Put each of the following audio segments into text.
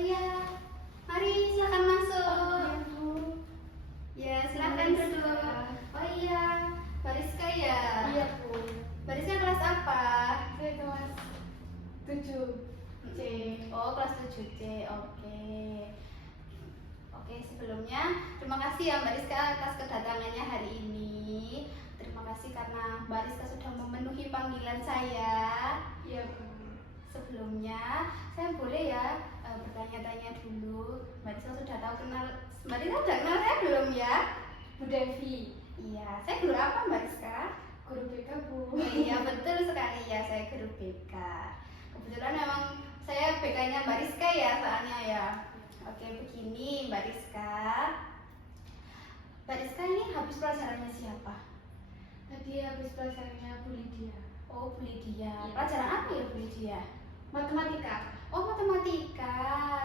iya, mari silakan masuk. Iya, Bu. Ya, silakan duduk. Oh iya, Bariska ya. Iya, Bu. Bariska kelas apa? Saya kelas 7 C. Oh, kelas 7C. Oke. Oke, sebelumnya terima kasih ya Mbak Rizka atas kedatangannya hari ini. Terima kasih karena Mbak Rizka sudah memenuhi panggilan saya. Iya, Bu. Sebelumnya, saya boleh ya bertanya-tanya dulu. Mbak Rizka sudah tahu kenal, Mbak Rizka sudah kenal saya belum ya? Bu Devi, Iya, saya guru apa Mbak Rizka? guru BK, Bu. Iya, betul sekali ya, saya guru BK. Kebetulan memang saya BK-nya Mbak Rizka ya, soalnya ya. Oke, begini Mbak Rizka. Mbak Rizka ini habis pelajarannya siapa? Tadi habis pelajarannya Bu Lydia. Oh, Bu Lydia. Iya. Pelajaran apa ya Bu Lydia? Matematika. Oh, matematika.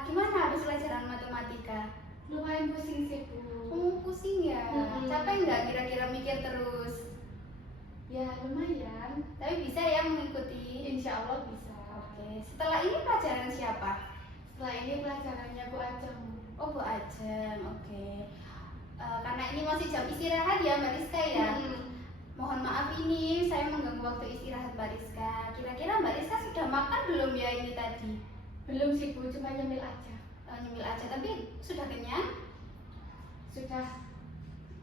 Gimana habis pelajaran matematika? Lumayan pusing sih, Bu. Oh, pusing ya. Capek nggak kira-kira mikir terus? Ya, lumayan. Tapi bisa ya mengikuti. Insya Allah bisa. Oke, setelah ini pelajaran siapa? Setelah ini pelajarannya Bu Ajeng. Oh, Bu Ajeng. Oke. Karena ini masih jam istirahat ya Mbak Rizka ya. Mohon maaf ini saya mengganggu waktu istirahat Mbak Rizka. Kira-kira Mbak Rizka sudah makan belum ya ini tadi? Belum sih, Bu, cuma nyemil aja. Nyemil aja, tapi sudah kenyang? Sudah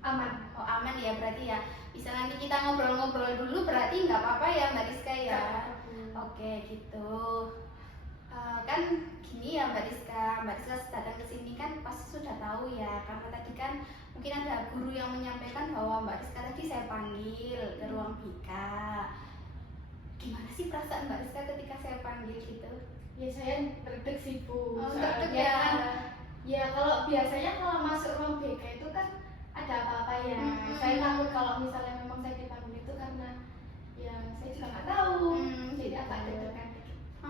aman. Oh, aman ya berarti ya. Bisa nanti kita ngobrol-ngobrol dulu berarti nggak apa-apa ya Mbak Rizka ya. Nggak apa-apa, Bu. Oke gitu. Kan gini ya Mbak Rizka datang ke sini kan pasti sudah tahu ya, karena tadi kan mungkin ada guru yang menyampaikan bahwa Mbak Rizka tadi saya panggil ke ruang BK. Gimana sih perasaan Mbak Rizka ketika saya panggil gitu? Ya, saya terdeg sih, Bu. Oh, Soalnya terdeg ya. kan, ya kalau biasanya kalau masuk ruang BK itu kan ada apa-apa ya. Saya takut kalau misalnya memang saya dipanggil itu karena ya saya juga nggak tahu. Jadi agak deg-degan.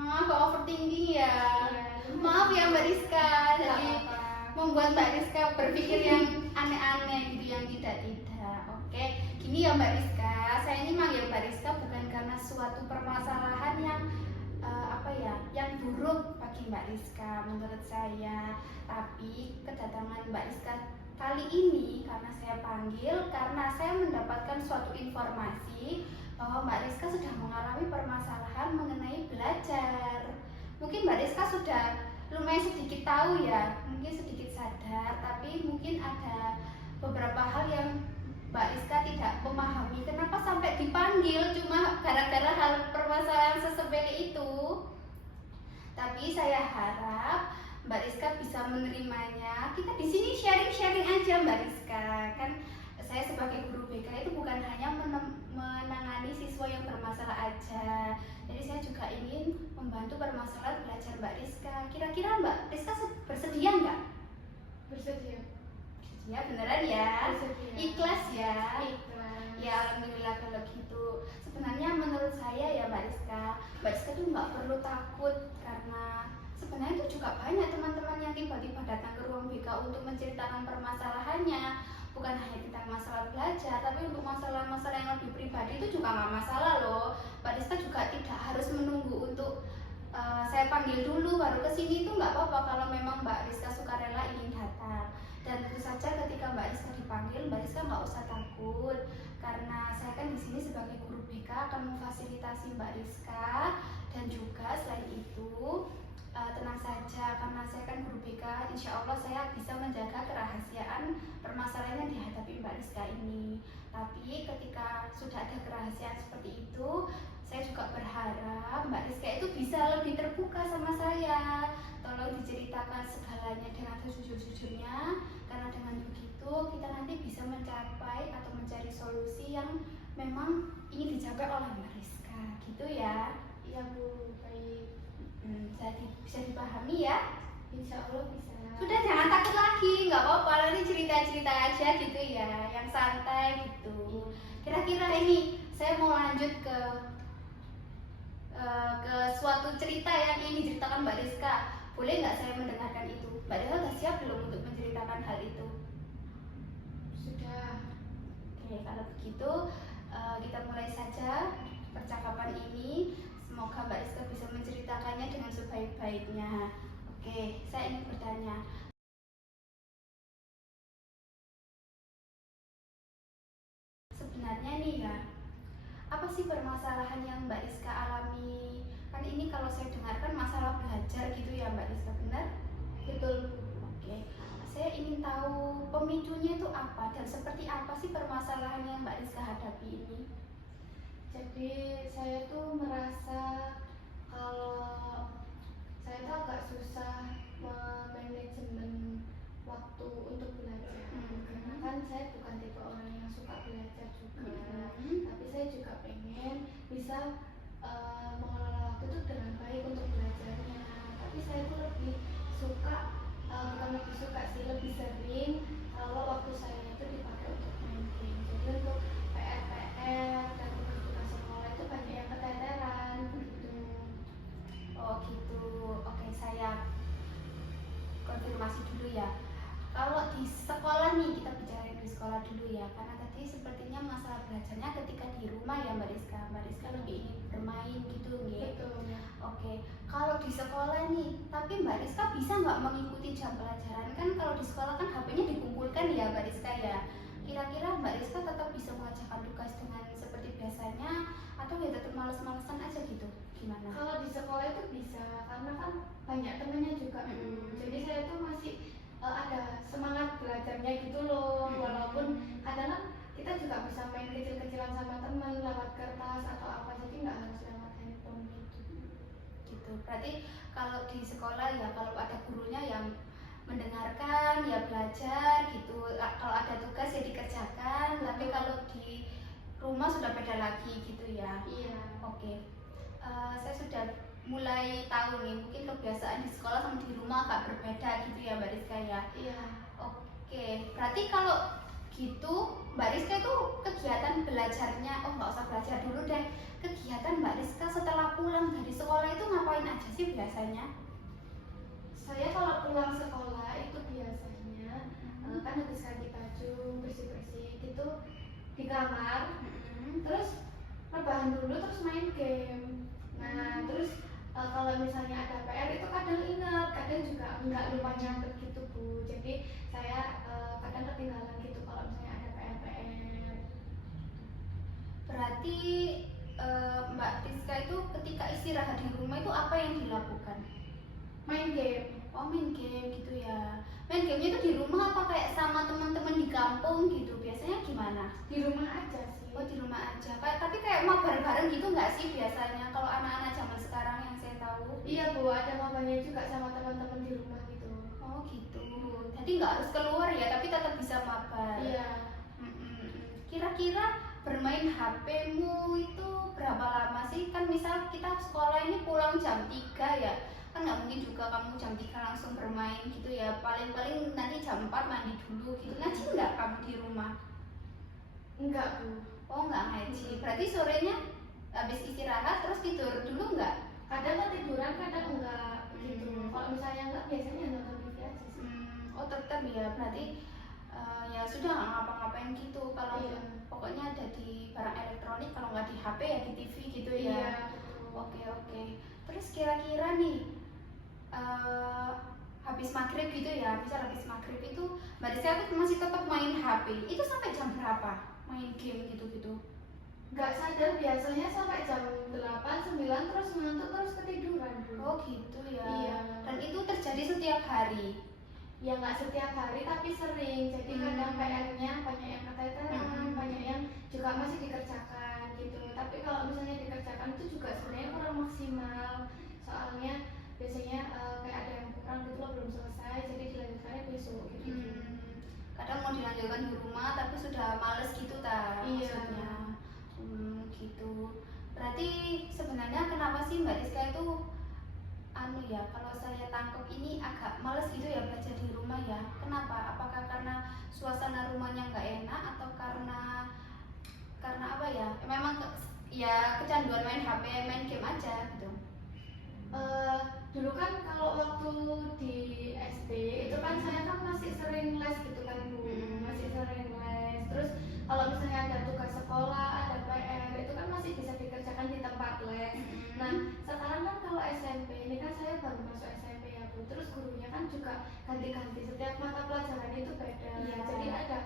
Kok overthinking ya? Iya. Maaf ya Mbak Rizka, Nggak jadi apa-apa. membuat Mbak Rizka berpikir yang aneh-aneh gitu, yang tidak-tidak. Oke, gini ya Mbak Rizka, saya ini manggil Mbak Rizka bukan karena suatu permasalahan yang yang buruk bagi Mbak Rizka menurut saya, tapi kedatangan Mbak Rizka kali ini karena saya panggil karena saya mendapatkan suatu informasi bahwa Mbak Rizka sudah mengalami permasalahan mengenai belajar. Mungkin Mbak Rizka sudah lumayan sedikit tahu ya, mungkin sedikit sadar, tapi mungkin ada beberapa hal yang Mbak Rizka tidak memahami kenapa sampai dipanggil cuma gara-gara hal permasalahan sesepele itu. Tapi saya harap Mbak Rizka bisa menerimanya. Kita di sini sharing-sharing aja Mbak Rizka. Kan saya sebagai guru BK itu bukan hanya menangani siswa yang bermasalah aja. Jadi saya juga ingin membantu permasalahan belajar Mbak Rizka. Kira-kira Mbak Rizka bersedia nggak? Bersedia. Ya beneran ya? Bersedia. Ikhlas ya? Ikhlas. Ya alhamdulillah kalau gitu. Sebenarnya menurut saya ya Mbak Rizka tuh nggak perlu takut karena sebenarnya itu juga banyak teman-teman yang tiba-tiba datang ke ruang BK untuk menceritakan permasalahannya. Bukan hanya tentang masalah belajar, tapi untuk masalah-masalah yang lebih pribadi itu juga nggak masalah loh. Mbak Rizka juga tidak harus menunggu untuk saya panggil dulu baru kesini, itu nggak apa-apa kalau memang Mbak Rizka sukarela ingin datang. Dan tentu saja ketika Mbak Rizka dipanggil, Mbak Rizka nggak usah takut karena saya kan di sini sebagai guru BK akan memfasilitasi Mbak Rizka, dan juga selain itu tenang saja karena saya kan guru BK, insya Allah saya bisa menjaga kerahasiaan permasalahan yang dihadapi Mbak Rizka ini. Tapi ketika sudah ada kerahasiaan seperti itu, saya juga berharap Mbak Rizka itu bisa lebih terbuka sama saya. Tolong diceritakan segalanya dengan sejujur-jujurnya, karena dengan begitu kita nanti bisa mencapai atau mencari solusi yang memang ingin dicapai oleh Mbak Rizka, gitu ya. Iya, Bu, baik. Bisa dipahami ya? Insya Allah bisa. Sudah, jangan takut lagi, nggak apa-apa, nanti cerita-cerita aja gitu ya, yang santai gitu. Kira-kira ini saya mau lanjut ke suatu cerita yang ingin diceritakan Mbak Rizka. Boleh nggak saya mendengarkan itu? Mbak Rizka sudah siap belum untuk menceritakan hal itu? Sudah. Oke, kalau begitu kita mulai saja percakapan ini. Semoga Mbak Rizka bisa menceritakannya dengan sebaik-baiknya. Oke, saya ingin bertanya. Sebenarnya nih ya, apa sih permasalahan yang Mbak Rizka alami? Kan ini kalau saya dengarkan masalah belajar gitu ya Mbak Rizka, benar? Betul. Oke, saya ingin tahu pemicunya itu apa dan seperti apa sih permasalahan yang Mbak Rizka hadapi ini? Jadi saya tuh merasa kalau saya tuh agak susah manajemen waktu untuk belajar. Karena kan saya bukan tipe orang yang suka belajar juga, tapi saya juga pengen bisa mengelola waktu itu dengan baik untuk belajarnya. Tapi saya tuh lebih suka, bukan lebih suka sih, lebih sering kalau waktu saya itu dipakai untuk main game. Jadi untuk PR dan tugas-tugas sekolah itu banyak yang keteteran gitu. Oh gitu, oke saya konfirmasi dulu ya. Kalau di sekolah nih, kita bicara di sekolah dulu ya, karena tadi sepertinya masalah belajarnya ketika di rumah ya Mbak Rizka. Mbak Rizka lebih ingin bermain gitu nggih. Betul. Oke, kalau di sekolah nih, tapi Mbak Rizka bisa nggak mengikuti jam pelajaran? Kan kalau di sekolah kan HP-nya dikumpulkan ya Mbak Rizka ya. Kira-kira Mbak Rizka tetap bisa mengerjakan tugas dengan seperti biasanya atau ya tetap males-malesan aja gitu? Gimana? Kalau di sekolah itu bisa, karena kan banyak temennya juga. Jadi saya tuh masih ada semangat belajarnya gitu loh. Walaupun kadang kan kita juga bisa main kecil-kecilan sama temen lewat kertas atau apa, jadi nggak harus lewat handphone gitu. Gitu. Berarti kalau di sekolah ya kalau ada gurunya yang mendengarkan ya belajar gitu. Kalau ada tugas ya dikerjakan. Tapi kalau di rumah sudah beda lagi gitu ya. Iya. Oke. Saya sudah mulai tahu nih, mungkin kebiasaan di sekolah sama di rumah agak berbeda gitu ya Mbak Rizka ya. Iya. Oke, berarti kalau gitu Mbak Rizka itu kegiatan belajarnya, oh nggak usah belajar dulu deh, kegiatan Mbak Rizka setelah pulang dari sekolah itu ngapain aja sih biasanya? Saya kalau pulang sekolah itu biasanya kan habis ganti baju, bersih-bersih gitu di kamar, terus rebahan dulu terus main game. Nah terus kalau misalnya ada PR itu kadang ingat, kadang juga nggak lupa nyatet gitu Bu. Jadi saya kadang ketinggalan gitu kalau misalnya ada PR. Berarti Mbak Rizka itu ketika istirahat di rumah itu apa yang dilakukan? Main game. Oh main game gitu ya. Main gamenya itu di rumah apa kayak sama teman-teman di kampung gitu? Biasanya gimana? Di rumah aja sih. Oh di rumah aja. Tapi kayak mau bareng-bareng gitu nggak sih biasanya kalau anak-anak zaman sekarang yang saya tahu? Iya Bu, ada mamanya juga sama teman-teman di rumah gitu. Oh gitu. Jadi nggak harus keluar ya, tapi tetap bisa mabar. Iya. Kira-kira bermain HP-mu itu berapa lama sih? Kan misal kita sekolah ini pulang jam 3 ya, kan nggak mungkin juga kamu jam 3 langsung bermain gitu ya. Paling-paling nanti jam 4 mandi dulu gitu. Ngaji nggak kamu di rumah? Enggak Bu. Oh nggak ngaji. Berarti sorenya habis istirahat terus tidur dulu nggak? Kadang ketiduran, kadang enggak gitu. Kalau misalnya enggak, biasanya nonton TV aja sih. Oh tetap ya, berarti ya sudah nggak ngapa-ngapain gitu. Kalau Iya. pokoknya ada di barang elektronik, kalau nggak di HP ya di TV gitu ya. Iya. Oke. Terus kira-kira nih habis maghrib gitu ya, misal habis maghrib itu Mbak Rizka masih tetap main HP. Itu sampai jam berapa? Main game gitu-gitu? Enggak sadar, biasanya sampai jam 8, 9 terus ngantuk terus ketiduran Bu. Oh gitu ya. Iya. Dan itu terjadi setiap hari? Ya nggak setiap hari tapi sering. Jadi kadang PR-nya banyak yang keteteran, banyak yang juga masih dikerjakan gitu. Tapi kalau misalnya dikerjakan itu juga sebenarnya kurang maksimal. Soalnya biasanya kayak ada yang kurang gitu loh, belum selesai, jadi dilanjutkannya besok gitu. Kadang mau dilanjutkan di rumah tapi sudah males gitu ta Iya. maksudnya. Gitu. Berarti sebenarnya kenapa sih Mbak Rizka itu kalau saya tangkap ini agak males gitu ya belajar di rumah ya. Kenapa? Apakah karena suasana rumahnya nggak enak atau karena apa ya? Memang kecanduan main HP, main game aja gitu. Dulu kan kalau waktu di SD itu kan saya kan masih sering les gitu kan Bu, masih sering les. Terus kalau misalnya ada tugas sekolah, ada PR itu kan masih bisa dikerjakan di tempat les. Nah sekarang kan kalau SMP ini kan saya baru masuk SMP ya Bu. Terus gurunya kan juga ganti-ganti, setiap mata pelajaran itu beda. Iya. Jadi ada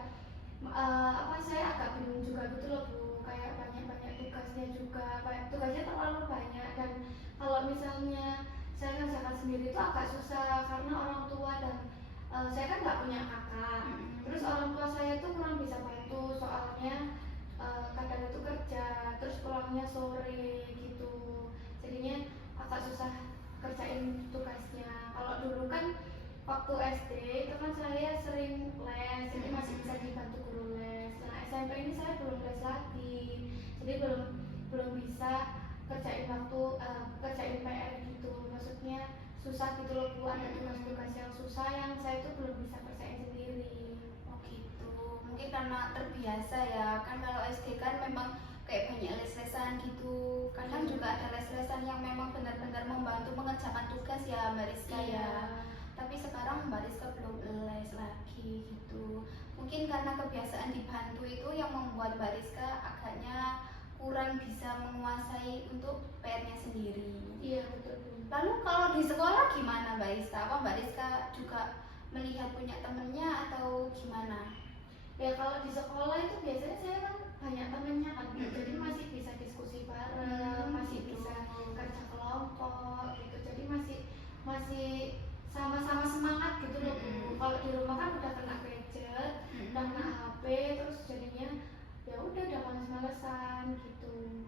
saya agak bingung juga gitu loh Bu, kayak banyak tugasnya juga, tugasnya terlalu banyak, dan kalau misalnya saya ngerjakan sendiri itu agak susah karena orang tua dan saya kan nggak punya kakak. Terus orang tua saya tuh kurang bisa bantu soalnya kadang itu kerja, terus pulangnya sore gitu, jadinya agak susah kerjain tugasnya. Kalau dulu kan waktu SD itu kan saya sering les, jadi masih bisa dibantu guru les. Nah SMP ini saya belum les lagi, jadi belum bisa kerjain kerjain PR gitu. Maksudnya susah gitu loh Bu, ada tugas-tugas yang susah yang saya tuh belum bisa kerjain sendiri. Oh gitu, mungkin karena terbiasa ya, kan kalau SD kan memang kayak banyak les-lesan gitu. Kadang juga ada les-lesan yang memang benar-benar membantu mengerjakan tugas ya Mbak Rizka ya. Tapi sekarang Mbak Rizka belum les lagi gitu. Mungkin karena kebiasaan dibantu itu yang membuat Mbak Rizka agaknya kurang bisa menguasai untuk PR-nya sendiri. Iya betul. Lalu kalau di sekolah gimana Mbak Rizka? Apa Mbak Rizka juga melihat punya temennya atau gimana? Ya kalau di sekolah itu biasanya saya kan banyak temennya kan, jadi masih bisa diskusi bareng, masih bisa kerja kelompok gitu, jadi masih sama-sama semangat gitu loh Bu. Kalau di rumah kan udah kena gadget, udah kena HP, terus jadinya ya udah males-malesan gitu.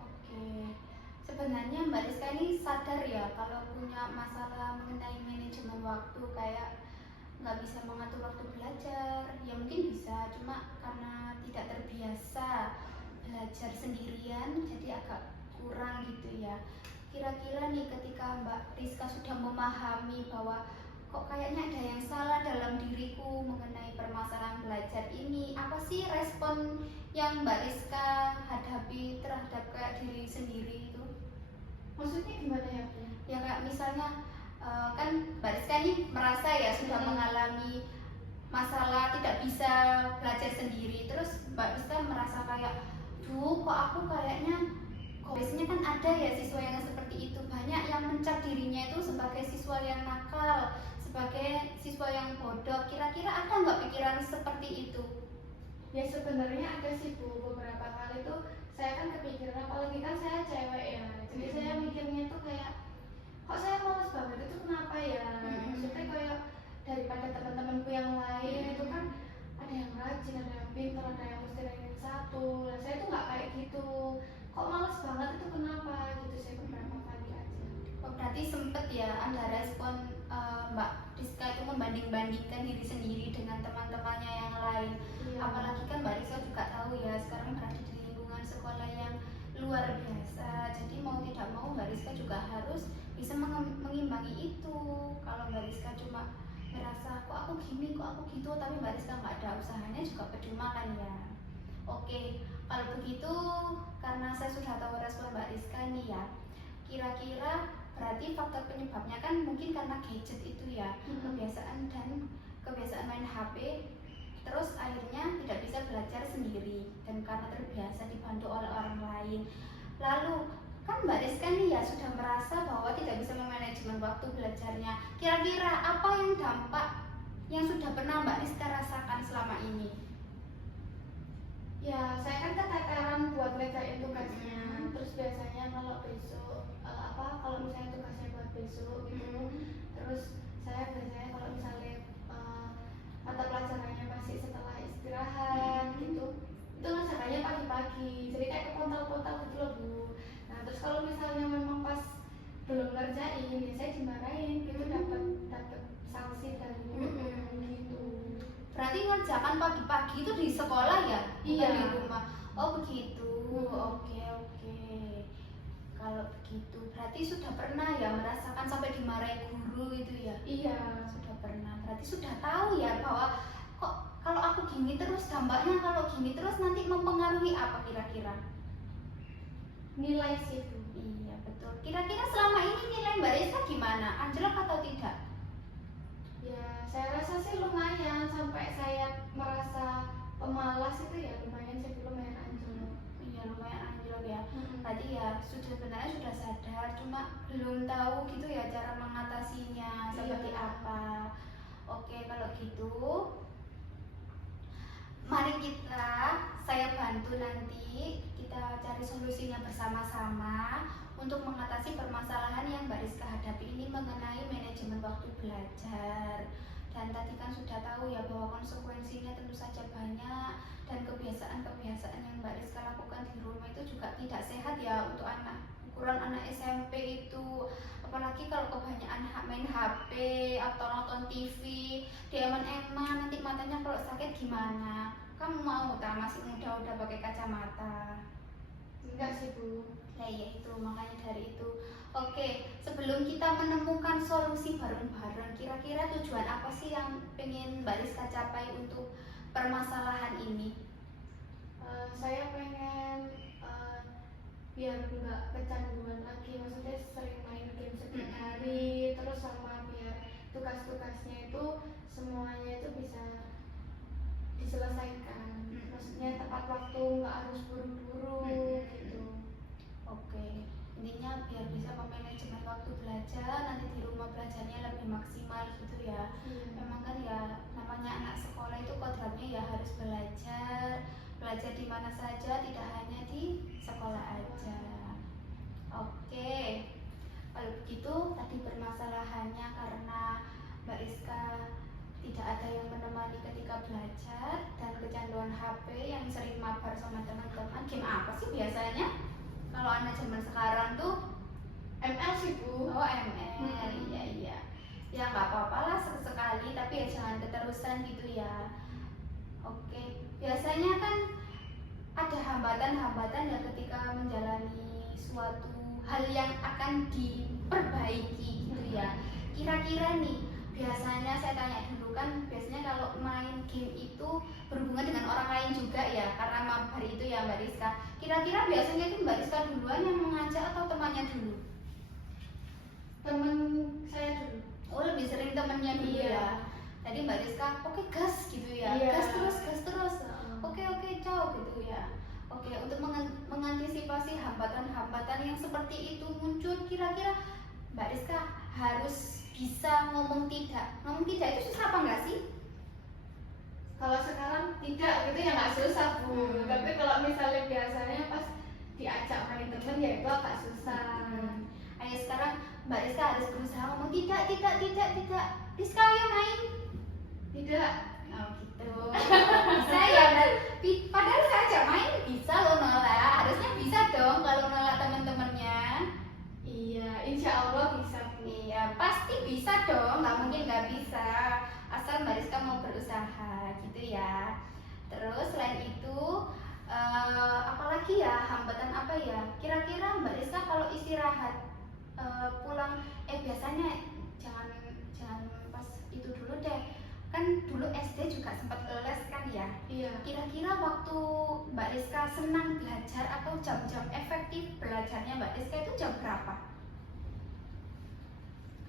Oke. Sebenarnya Mbak Rizka ini sadar ya kalau punya masalah mengenai manajemen waktu, kayak nggak bisa mengatur waktu belajar. Ya mungkin bisa, cuma karena tidak terbiasa belajar sendirian jadi agak kurang gitu ya. Kira-kira nih ketika Mbak Rizka sudah memahami bahwa kok kayaknya ada yang salah dalam diriku mengenai permasalahan belajar ini, apa sih respon yang Mbak Rizka hadapi terhadap kayak diri sendiri itu? Maksudnya gimana ya Bu? Ya kayak misalnya kan Mbak Rizka ini merasa ya sudah mengalami masalah tidak bisa belajar sendiri, terus Mbak Rizka merasa kayak duh kok aku kayaknya, kok biasanya kan ada ya siswa yang seperti itu, banyak yang mencap dirinya itu sebagai siswa yang nakal, sebagai siswa yang bodoh. Kira-kira ada nggak pikiran seperti itu? Ya sebenarnya ada sih Bu, beberapa kali tuh saya kan kepikiran, apalagi kan saya cewek ya, jadi saya mikirnya tuh kayak kok saya males banget itu kenapa ya. Maksudnya kayak daripada teman-temanku yang lain itu kan ada yang rajin, ada yang pintar, ada yang mesti ranking 1. Nah saya tuh nggak kayak gitu, kok males banget itu kenapa gitu, saya beberapa kali aja. Oh, berarti sempet ya ada respon Mbak Rizka itu membanding-bandingkan diri sendiri dengan teman-temannya yang lain. Apalagi kan Mbak Rizka juga tahu ya sekarang berada di lingkungan sekolah yang luar biasa, jadi mau tidak mau Mbak Rizka juga harus bisa mengimbangi itu. Kalau Mbak Rizka cuma merasa kok aku gini, kok aku gitu, tapi Mbak Rizka nggak ada usahanya juga percuma kan ya. Oke, kalau begitu karena saya sudah tahu respon Mbak Rizka nih ya, kira-kira berarti faktor penyebabnya kan mungkin karena gadget itu ya, kebiasaan main HP, terus akhirnya tidak bisa belajar sendiri dan karena terbiasa dibantu oleh orang lain. Lalu kan Mbak Rizka nih ya sudah merasa bahwa tidak bisa memanajemen waktu belajarnya. Kira-kira apa yang dampak yang sudah pernah Mbak Rizka rasakan selama ini? Ya saya kan keteteran buat ngerjain tugasnya, terus biasanya kalau besok kalau misalnya tugasnya buat besok gitu, terus saya biasanya kalau misalnya mata pelajarannya masih setelah istirahat gitu, itu ngerjakannya pagi-pagi, jadi kayak kepontal-pontal gitu loh Bu. Nah terus kalau misalnya memang pas belum ngerjain, ya saya dimarahin gitu, dapat sanksi dari guru gitu. Berarti ngerjakan pagi-pagi itu di sekolah ya? Iya. Bukan di rumah. Oh begitu. Oke. Kalau begitu berarti sudah pernah ya merasakan sampai dimarahi guru itu ya? Iya. Sudah pernah. Berarti sudah tahu ya bahwa kok kalau aku gini terus dampaknya, kalau gini terus nanti mempengaruhi apa kira-kira? Nilai sih Bu. Iya betul. Kira-kira selama ini nilai Mbak Rizka gimana? Anjlok atau tidak? Ya saya rasa sih lumayan, sampai saya merasa pemalas itu ya lumayan, saya lumayan anjlok. Iya lumayan anjlok ya. Berarti ya sebenarnya sudah sadar, cuma belum tahu gitu ya cara mengatasinya seperti apa. Oke, kalau gitu mari saya bantu nanti kita cari solusinya bersama-sama untuk mengatasi permasalahan yang Mbak Rizka hadapi ini mengenai manajemen waktu belajar. Dan tadi kan sudah tahu ya bahwa konsekuensinya tentu saja banyak, dan kebiasaan-kebiasaan yang Mbak Rizka lakukan di rumah itu juga tidak sehat ya untuk ukuran anak SMP itu. Apalagi kalau kebanyakan main HP atau nonton TV, dia eman-eman, nanti matanya kalau sakit gimana? Kamu mau tak masih muda udah pakai kacamata? Enggak sih Bu. Nah ya itu, makanya dari itu. Oke, sebelum kita menemukan solusi bareng-bareng, kira-kira tujuan apa sih yang pengen Mbak Rizka capai untuk permasalahan ini? Saya pengen biar nggak kecanduan lagi, maksudnya sering main game setiap hari, terus sama biar tugas-tugasnya itu semuanya itu bisa diselesaikan, maksudnya tepat waktu, nggak harus buru-buru gitu. Oke, intinya biar bisa memanajemen waktu belajar, nanti di rumah belajarnya lebih maksimal gitu ya. Memang kan ya namanya anak sekolah itu kodratnya ya harus belajar di mana saja, tidak hanya di sekolah aja. Oke, kalau begitu tadi permasalahannya karena Mbak Rizka tidak ada yang menemani ketika belajar dan kecanduan HP yang sering mabar sama teman-teman. Game apa sih biasanya? Kalau anak zaman sekarang tuh ML sih Bu. oh ML, iya. Ya nggak apa-apa lah sesekali, tapi ya jangan keterusan gitu ya. Oke, biasanya kan ada hambatan-hambatan ya ketika menjalani suatu hal yang akan diperbaiki gitu ya. Kira-kira nih, biasanya saya tanya dulu kan, biasanya kalau main game itu berhubungan dengan orang lain juga ya, karena mabar itu ya Mbak Rizka. Kira-kira biasanya itu Mbak Rizka duluan yang mengajak atau temannya dulu? Temen saya dulu. Oh, lebih sering temannya dulu ya. Tadi Mbak Rizka, oke gas gitu ya, gas terus. Oke cow gitu ya. Oke, untuk mengantisipasi hambatan-hambatan yang seperti itu muncul, kira-kira Mbak Rizka harus bisa ngomong tidak. Ngomong tidak itu susah apa enggak sih? Kalau sekarang tidak gitu ya nggak susah Bu. Tapi kalau misalnya biasanya pas diajak main temen ya itu agak susah. Ayo sekarang Mbak Rizka harus berusaha ngomong tidak. Rizka ayo main. Tidak. Oh gitu. Bisa ya, padahal saya ajak main bisa loh nolak. Harusnya bisa dong kalau nolak teman-temannya. Iya, insya Allah bisa Bu. Iya, pasti bisa dong, nggak mungkin nggak bisa. Asal Mbak Rizka mau berusaha gitu ya. Terus selain itu, apalagi ya hambatan apa ya? Kira-kira Mbak Rizka kalau istirahat pulang, biasanya jangan pas itu dulu deh. Kan dulu SD juga sempat les kan ya? Iya. Kira-kira waktu Mbak Rizka senang belajar atau jam-jam efektif belajarnya Mbak Rizka itu jam berapa?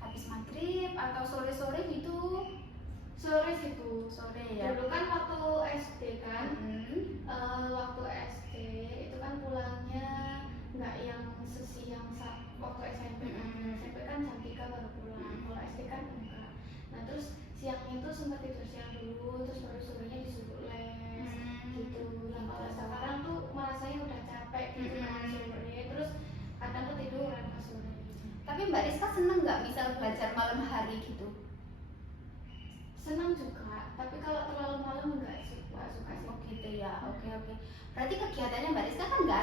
Habis maghrib atau sore-sore gitu? Sore sih Bu. Sore ya. Dulu kan waktu SD kan, waktu SD itu kan pulangnya nggak yang sesiang waktu SMP. SMP kan jam 3 baru pulang. Kalau SD kan enggak. Nah terus siangnya itu sempat tidur siang dulu, terus baru sorenya disuruh les gitu. Nah kalau sekarang tuh merasanya udah capek gitu kan sore, terus kadang ketiduran pas sore. Tapi Mbak Rizka seneng nggak misal belajar malam hari gitu? Senang juga, tapi kalau terlalu malam enggak suka sih. Oh gitu ya, oke. Berarti kegiatannya Mbak Rizka kan nggak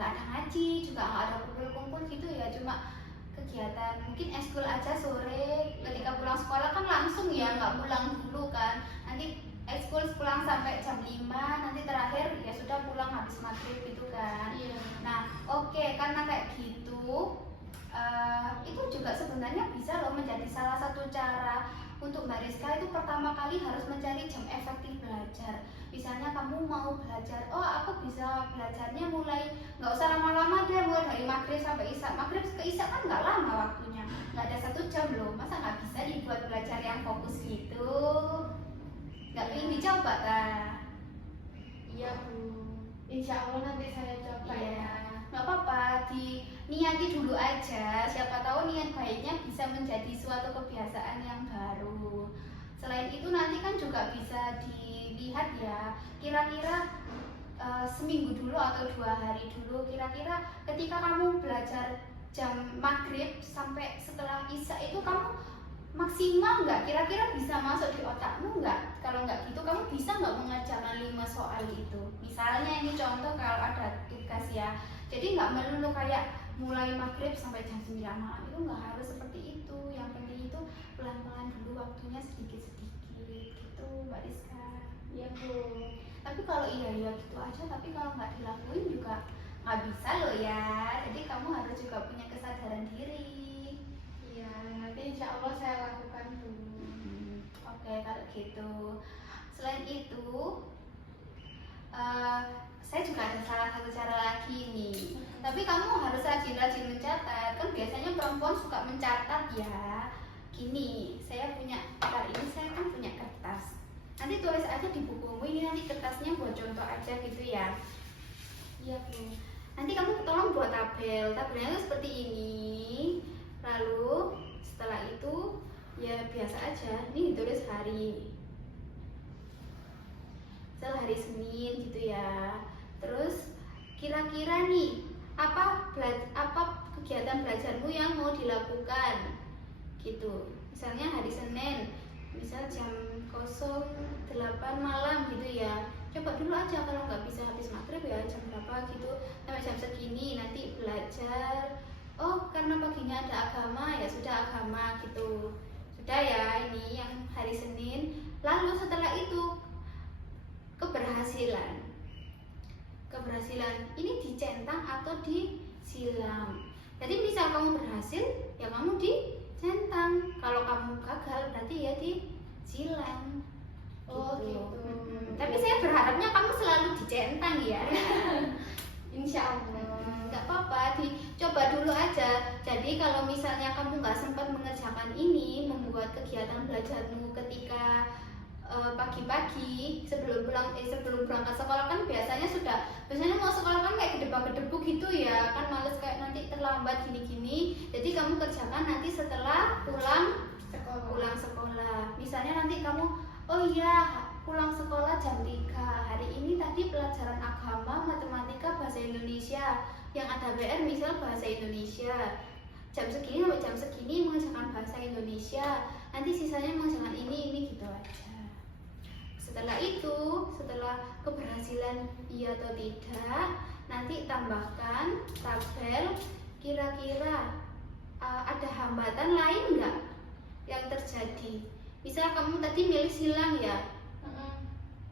ada ngaji, juga nggak ada kumpul-kumpul gitu ya, cuma kegiatan mungkin eskul aja sore. Ketika pulang sekolah kan langsung ya, nggak pulang dulu kan. Nanti eskul pulang sampai jam 5, nanti terakhir ya sudah pulang habis maghrib gitu kan. Iya. Nah oke, karena kayak gitu, itu juga sebenarnya bisa loh menjadi salah satu cara untuk Mbak Rizka itu pertama kali harus mencari jam efektif belajar. Misalnya kamu mau belajar, oh aku bisa belajarnya mulai nggak usah lama-lama deh, mulai dari maghrib sampai isya. Maghrib ke isya kan nggak lama waktunya, nggak ada 1 jam loh. Masa nggak bisa dibuat belajar yang fokus gitu? Nggak ingin dicoba kan? Iya Bu. Insya Allah nanti saya coba ya. Nggak apa-apa, aja, siapa tahu niat baiknya bisa menjadi suatu kebiasaan yang baru. Selain itu nanti kan juga bisa dilihat ya, kira-kira seminggu dulu atau 2 hari dulu, kira-kira ketika kamu belajar jam maghrib sampai setelah isya itu kamu maksimal nggak? Kira-kira bisa masuk di otakmu nggak? Kalau nggak gitu kamu bisa nggak mengerjakan 5 soal itu? Misalnya ini contoh kalau ada tugas ya, jadi nggak melulu kayak mulai maghrib sampai jam 9 malam, itu nggak harus seperti itu. Yang penting itu pelan-pelan dulu, waktunya sedikit-sedikit gitu Mbak Rizka. Iya Bu. Tapi kalau iya gitu aja, tapi kalau nggak dilakuin juga nggak bisa loh ya. Jadi kamu harus juga punya kesadaran diri. Iya, nanti insya Allah saya lakukan dulu. Oke, kalau gitu. Selain itu, saya juga ada salah satu cara lagi nih. Tapi kamu harus rajin-rajin mencatat. Kan biasanya perempuan suka mencatat ya. Gini, saya punya, ini saya kan punya kertas. Nanti tulis aja di bukumu, ini nanti kertasnya buat contoh aja gitu ya. Iya Bu. Nanti kamu tolong buat tabel. Tabelnya tuh seperti ini. Lalu setelah itu ya biasa aja. Ini ditulis hari. Misal hari Senin gitu ya. Terus kira-kira nih apa kegiatan belajarmu yang mau dilakukan gitu. Misalnya hari Senin, misal jam 08 malam gitu ya. Coba dulu aja, kalau nggak bisa habis maghrib ya jam berapa gitu, sampai jam segini nanti belajar. Oh karena paginya ada agama, ya sudah agama gitu. Sudah ya, ini yang hari Senin. Lalu setelah itu keberhasilan ini dicentang atau disilam. Jadi misal kamu berhasil ya kamu dicentang, kalau kamu gagal berarti ya disilam. Oh gitu. Tapi saya berharapnya kamu selalu dicentang ya. Insya Allah. Nggak apa-apa, dicoba dulu aja. Jadi kalau misalnya kamu nggak sempat mengerjakan ini, membuat kegiatan belajarmu ketika pagi-pagi sebelum berangkat sekolah, kan biasanya mau sekolah kan kayak gedebak-gedebuk gitu ya, kan males kayak nanti terlambat gini-gini. Jadi kamu kerjakan nanti setelah pulang sekolah. Misalnya nanti kamu, oh iya pulang sekolah jam 3, hari ini tadi pelajaran agama, matematika, bahasa Indonesia, yang ada PR misal bahasa Indonesia, jam segini sampai jam segini mengerjakan bahasa Indonesia, nanti sisanya mengerjakan ini gitu aja. Setelah itu, setelah keberhasilan iya atau tidak, nanti tambahkan tabel kira-kira ada hambatan lain nggak yang terjadi. Misal kamu tadi milih silang ya,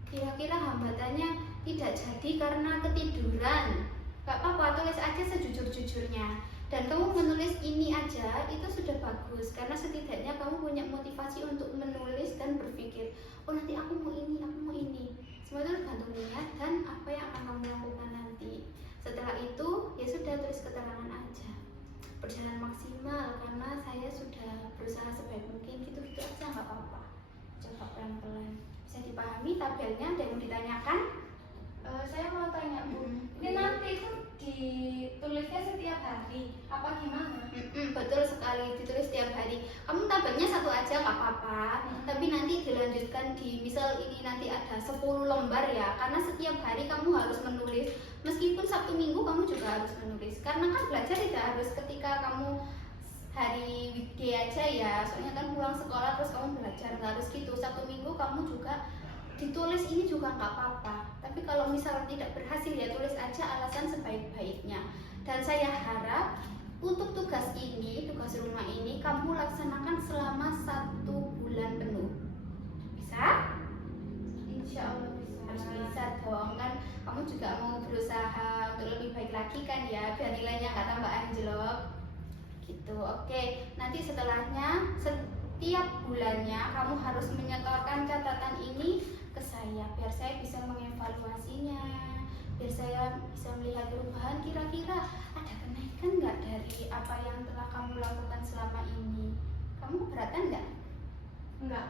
kira-kira hambatannya tidak jadi karena ketiduran, gak apa-apa, tulis aja sejujur-jujurnya. Dan kamu menulis ini aja itu sudah bagus, karena setidaknya kamu punya motivasi untuk menulis dan berpikir, oh nanti aku mau ini. Semua itu tergantung niat dan apa yang akan kamu lakukan nanti. Setelah itu ya sudah, tulis keterangan aja. Berjalan maksimal karena saya sudah berusaha sebaik mungkin, gitu-gitu aja nggak apa-apa. Coba pelan-pelan. Bisa dipahami tabelnya? Ada yang mau ditanyakan? Saya mau tanya Bu, ini nanti itu ditulisnya setiap hari apa gimana? Betul sekali, ditulis setiap hari. Kamu tabelnya satu aja nggak apa-apa, tapi nanti dilanjutkan misal ini nanti ada 10 lembar ya, karena setiap hari kamu harus menulis. Meskipun Sabtu Minggu kamu juga harus menulis, karena kan belajar tidak harus ketika kamu hari weekday aja ya, soalnya kan pulang sekolah terus kamu belajar, nggak harus gitu. Sabtu Minggu kamu juga ditulis ini juga nggak apa-apa. Tapi kalau misal tidak berhasil ya tulis aja alasan sebaik-baiknya. Dan saya harap untuk tugas rumah ini kamu laksanakan selama 1 bulan penuh. Bisa? Insya Allah bisa. Harus bisa dong, kan kamu juga mau berusaha untuk lebih baik lagi kan ya, biar nilainya nggak tambah anjlok gitu. Oke, nanti setelahnya setiap bulannya kamu harus menyetorkan catatan ini ke saya, biar saya bisa mengevaluasinya, biar saya bisa melihat perubahan, kira-kira ada kenaikan nggak dari apa yang telah kamu lakukan selama ini. Kamu keberatan nggak? Enggak.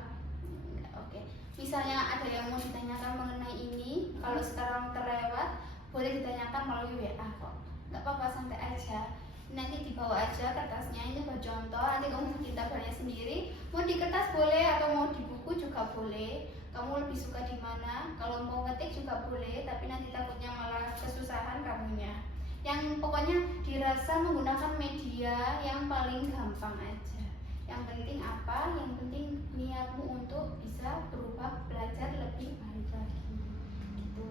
Oke. Misalnya ada yang mau ditanyakan mengenai ini, kalau sekarang terlewat boleh ditanyakan melalui WA kok, nggak apa-apa, santai aja. Nanti dibawa aja kertasnya, ini buat contoh. Nanti kamu bikin tabelnya sendiri. Mau di kertas boleh atau mau di buku juga boleh. Kamu lebih suka di mana? Kalau mau ngetik juga boleh, tapi nanti takutnya malah kesusahan kamunya. Yang pokoknya dirasa menggunakan media yang paling gampang aja. Yang penting apa? Yang penting niatmu untuk bisa berubah, belajar lebih baik lagi. Gitu.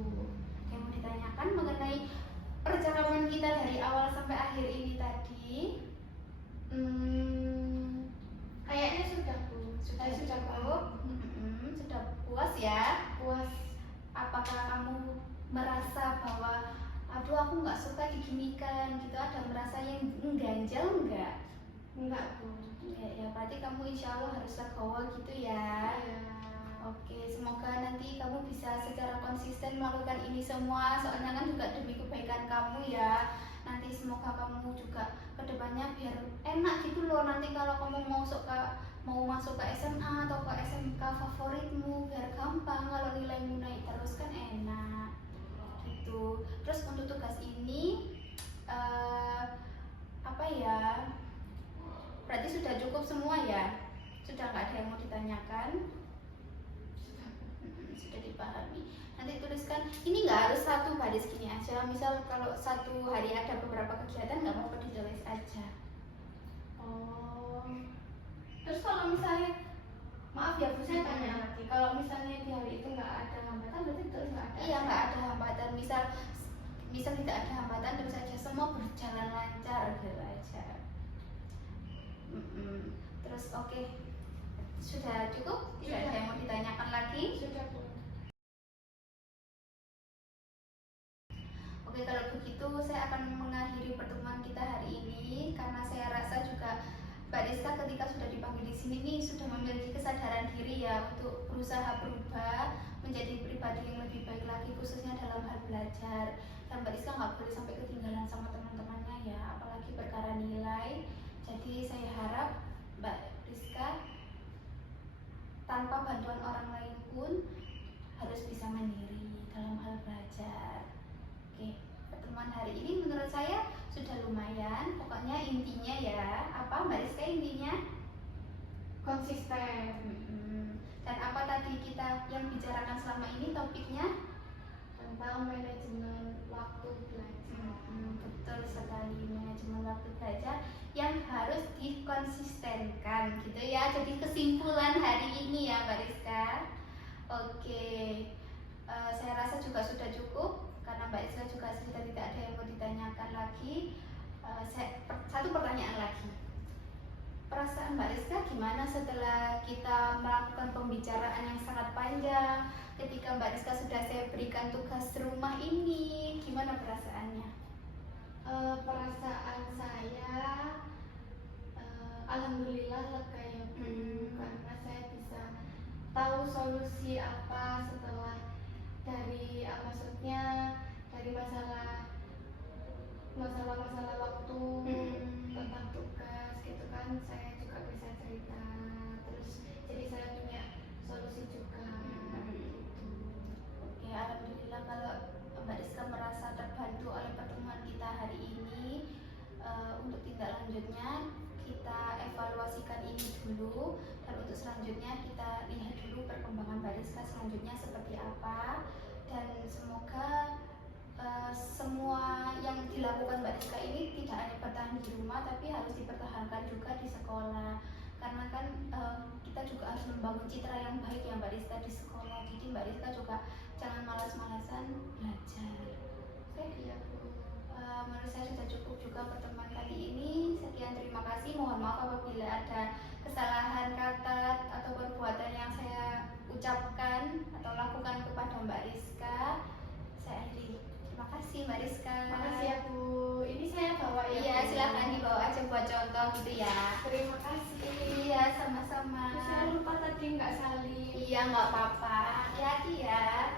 Yang mau ditanyakan mengenai percakapan kita dari awal sampai akhir ini tadi? Kayaknya sudah Bu. Sudah cukup. Sudah puas ya? Puas. Apakah kamu merasa bahwa aduh aku nggak suka diginikan gitu, ada merasa yang mengganjal enggak? Enggak Bu. Ya berarti kamu insya Allah harus legowo gitu ya. Iya. Oke, semoga nanti kamu bisa secara konsisten melakukan ini semua, soalnya kan juga demi kebaikan kamu ya. Nanti semoga kamu juga kedepannya biar enak gitu loh, nanti kalau kamu mau masuk ke SMA atau ke SMK favoritmu, biar gampang kalau nilaimu naik terus kan enak gitu. Terus untuk tugas ini apa ya, berarti sudah cukup semua ya? Sudah nggak ada yang mau ditanyakan? Sudah dipahami. Nanti tuliskan, ini nggak harus satu baris gini aja. Misal kalau satu hari ada beberapa kegiatan, nggak apa-apa ditulis aja. Oh. Terus kalau misalnya, maaf ya Bu, saya tanya lagi. Kalau misalnya di hari itu nggak ada hambatan, berarti terus nggak ada? Iya, nggak ada hambatan. Misal tidak ada hambatan, terus saja semua berjalan lancar gitu aja. Terus oke. Sudah cukup? Tidak ada yang mau ditanyakan lagi? Sudah Bu. Oke, kalau begitu saya akan mengakhiri pertemuan kita hari ini, karena saya rasa juga Mbak Rizka ketika sudah dipanggil di sini nih sudah memiliki kesadaran diri ya untuk berusaha berubah menjadi pribadi yang lebih baik lagi, khususnya dalam hal belajar. Dan Mbak Rizka nggak boleh sampai ketinggalan sama teman-temannya ya, apalagi perkara nilai. Jadi saya harap Mbak Rizka tanpa bantuan orang lain pun harus bisa mandiri dalam hal belajar. Oke, pertemuan hari ini menurut saya sudah lumayan. Pokoknya intinya ya, apa Mbak Rizka intinya? Konsisten. Dan apa tadi kita yang bicarakan selama ini topiknya? Tentang manajemen waktu belajar. Betul sekali, manajemen waktu belajar yang harus dikonsistenkan gitu ya. Jadi kesimpulan hari ini ya Mbak Rizka. Oke, saya rasa juga sudah cukup karena Mbak Rizka juga sudah tidak ada yang mau ditanyakan lagi. Satu pertanyaan lagi. Perasaan Mbak Rizka gimana setelah kita melakukan pembicaraan yang sangat panjang? Ketika Mbak Rizka sudah saya berikan tugas rumah ini, gimana perasaannya? Perasaan saya alhamdulillah lega ya Bu, karena saya bisa tahu solusi apa setelah dari maksudnya dari masalah waktu, tentang tugas gitu kan, saya juga bisa cerita, terus jadi saya punya solusi juga gitu. Oke, alhamdulillah kalau Mbak Rizka merasa terbantu oleh pertemuan kita hari ini. Untuk tindak lanjutnya kita evaluasikan ini dulu, dan untuk selanjutnya kita lihat dulu perkembangan Mbak Rizka selanjutnya seperti apa. Dan semoga semua yang dilakukan Mbak Rizka ini tidak hanya bertahan di rumah, tapi harus dipertahankan juga di sekolah. Karena kan kita juga harus membangun citra yang baik ya Mbak Rizka di sekolah. Jadi Mbak Rizka juga jangan malas-malasan belajar. Oke, Iya Bu. Menurut saya sudah cukup juga pertemuan kali ini. Sekian, terima kasih. Mohon maaf apabila ada kesalahan kata atau perbuatan yang saya ucapkan atau lakukan kepada Mbak Rizka. Saya akhiri. Terima kasih Mbak Rizka. Makasih ya Bu. Ini saya bawa ya. Iya, Bu. silakan dibawa aja buat contoh gitu ya. Terima kasih. Iya, sama-sama. Terus saya lupa tadi nggak salin. Iya, nggak apa-apa. Hati-hati ya.